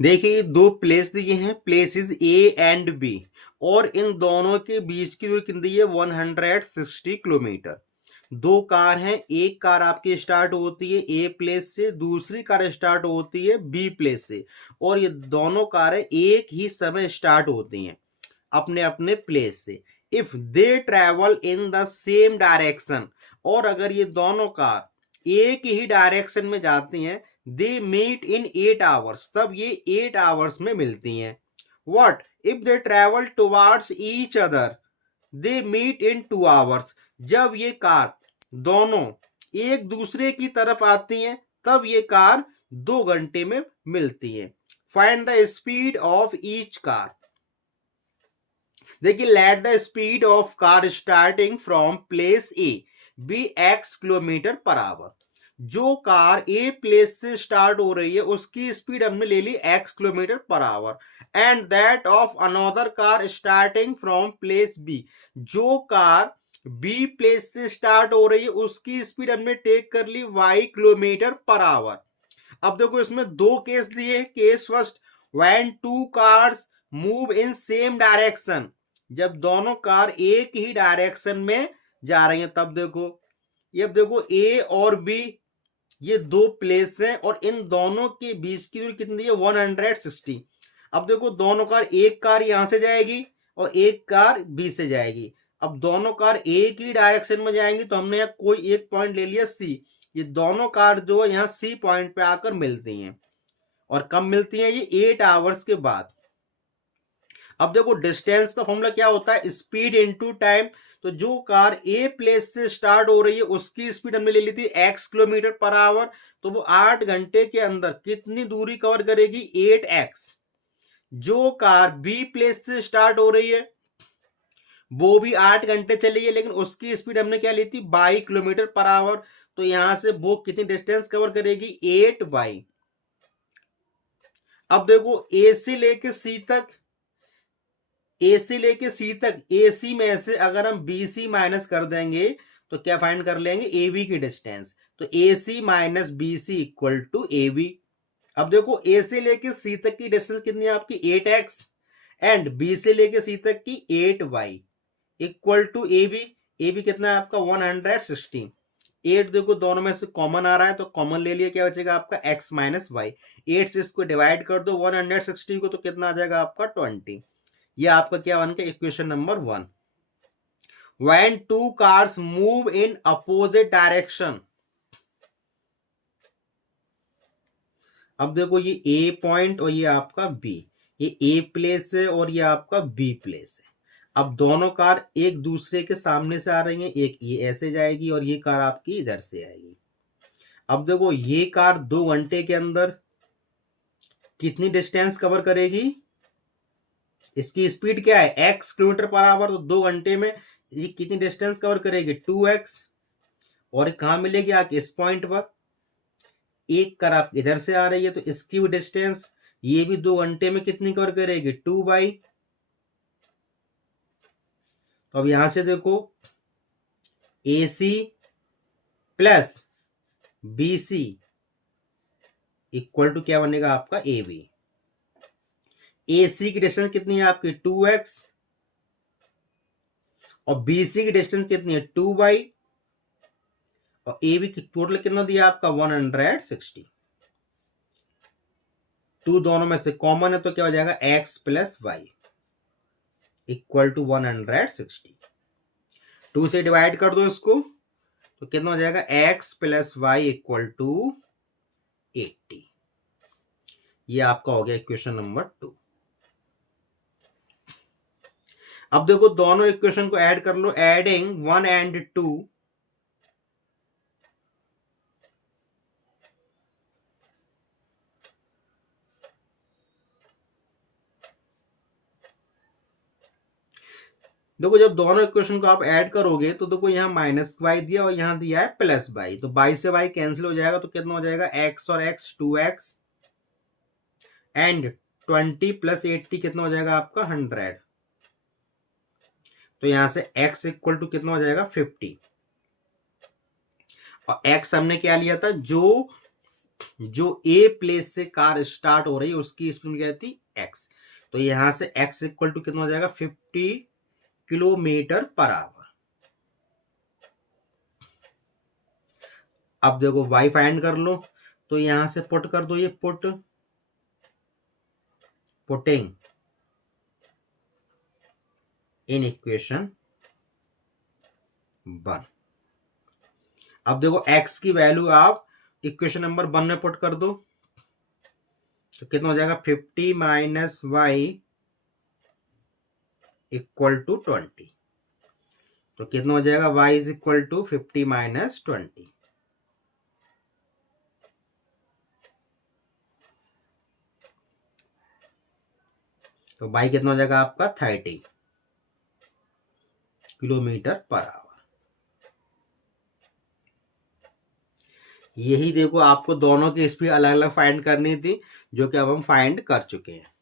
देखिए दो प्लेस दिए हैं, प्लेसेस ए एंड बी, और इन दोनों के बीच की दूरी कितनी है 160 किलोमीटर। दो कार हैं, एक कार आपकी स्टार्ट होती है ए प्लेस से, दूसरी कार स्टार्ट होती है बी प्लेस से, और ये दोनों कारें एक ही समय स्टार्ट होती हैं अपने अपने प्लेस से। If they travel in the same direction, और अगर ये दोनों कार एक ही डायरेक्शन में जाती हैं, दे मीट इन 8 आवर्स, तब ये 8 आवर्स में मिलती हैं। What if they travel towards each other, they meet in 2 hours, जब ये कार दोनों एक दूसरे की तरफ आती हैं तब ये कार 2 घंटे में मिलती है। Find the speed of each car. देखिए let the speed of car starting from place a b x kilometre per hour. जो कार ए प्लेस से स्टार्ट हो रही है उसकी स्पीड हमने ले ली x kilometre per hour, and that of another car starting from place b. जो कार बी प्लेस से स्टार्ट हो रही है उसकी स्पीड हमने टेक कर ली y किलोमीटर पर आवर। अब देखो इसमें दो केस दिए। Case first, when two cars move in same direction, जब दोनों कार एक ही डायरेक्शन में जा रही हैं तब देखो। ये अब देखो ए और बी ये दो प्लेस हैं और इन दोनों के बीच की दूरी कितनी है 160। अब देखो दोनों कार, एक कार यहां से जाएगी और एक कार बी से जाएगी। अब दोनों कार एक ही डायरेक्शन में जाएंगी तो हमने यहाँ कोई एक पॉइंट ले लिया सी। ये दोनों कार जो है यहाँ सी पॉइंट पे आकर मिलती हैं, और कब मिलती हैं ये 8 आवर्स के बाद। अब देखो डिस्टेंस का फॉर्मूला क्या होता है, स्पीड इनटू टाइम। तो जो कार ए प्लेस से स्टार्ट हो रही है उसकी स्पीड हमने ले ली थी x किलोमीटर पर आवर, तो वो 8 घंटे के अंदर कितनी दूरी कवर करेगी 8x। जो कार बी प्लेस से स्टार्ट हो रही है वो भी 8 घंटे चली है लेकिन उसकी स्पीड हमने क्या ली थी 22 किलोमीटर पर आवर, तो यहां से वो कितनी डिस्टेंस कवर करेगी 8 बाई। अब देखो ए से लेके सी तक, ए से लेके सी तक, ए सी में से अगर हम बी सी माइनस कर देंगे तो क्या फाइंड कर लेंगे ए बी की डिस्टेंस। तो a c minus b c equal to A b. अब देखो ए से लेके सी तक की डिस्टेंस कितनी है आपकी 8x, एंड बी से लेके सी तक की 8y equal to A B. A B कितना है आपका 160। 8 देखो दोनों में से कॉमन आ रहा है तो कॉमन ले लिया, क्या बचेगा आपका x माइनस वाई। 8 से इसको डिवाइड कर दो 160 को तो कितना आ जाएगा आपका 20। ये आपका क्या बन गया equation number 1। When two cars move in opposite direction, अब देखो ये ए पॉइंट और ये आपका बी, ये ए प्लेस है और ये आपका बी प्लेस है। अब दोनों कार एक दूसरे के सामने से आ रही हैं, एक ये ऐसे जाएगी और ये कार आपकी इधर से आएगी। अब देखो ये कार 2 घंटे के अंदर कितनी डिस्टेंस कवर करेगी, इसकी स्पीड क्या है x किलोमीटर पर आवर, तो 2 घंटे में ये कितनी डिस्टेंस कवर करेगी 2x। और कहां मिलेगी आके इस पॉइंट पर, एक कार आप इधर से आ रही है तो इसकी भी डिस्टेंस ये भी 2 घंटे में कितनी कवर करेगी 2 बाई। तो अब यहां से देखो a c plus b c equal to क्या बनेगा आपका ए बी। ए सी की डिस्टेंस कितनी है आपकी 2x और बी सी की डिस्टेंस कितनी है 2 बाई, और ए बी की टोटल कितना दिया आपका 160। 2 दोनों में से कॉमन है तो क्या हो जाएगा x plus y equal to 160। 2 से डिवाइड कर दो इसको तो कितना हो जाएगा x plus y equal to 80। ये आपका हो गया इक्वेशन नंबर 2। अब देखो दोनों इक्वेशन को ऐड कर लो, एडिंग 1 एंड 2, देखो जब दोनों इक्वेशन को आप ऐड करोगे तो देखो यहाँ माइनस वाई दिया और यहाँ दिया है प्लस वाई, तो बाई से वाई कैंसिल हो जाएगा तो कितना हो जाएगा x और x 2x, एंड 20 प्लस 80 कितना हो जाएगा आपका 100। तो यहां से x इक्वल टू कितना हो जाएगा 50, और x हमने क्या लिया था जो जो ए प्लेस से कार स्टार्ट हो रही है उसकी स्पीड क्या थी एक्स। तो यहां से एक्स इक्वल टू कितना हो जाएगा 50 किलोमीटर पर आवर। अब देखो वाई फाइंड कर लो, तो यहां से पुट कर दो, ये पुटिंग इन इक्वेशन 1। अब देखो x की वैल्यू आप इक्वेशन नंबर 1 में पुट कर दो, तो कितना हो जाएगा 50 माइनस वाई इक्वल टू 20। तो कितना हो जाएगा y is equal to 50 minus 20। तो y कितना हो जाएगा आपका 30 किलोमीटर पर आवर। यही देखो आपको दोनों की स्पीड अलग अलग फाइंड करनी थी, जो कि अब हम फाइंड कर चुके हैं।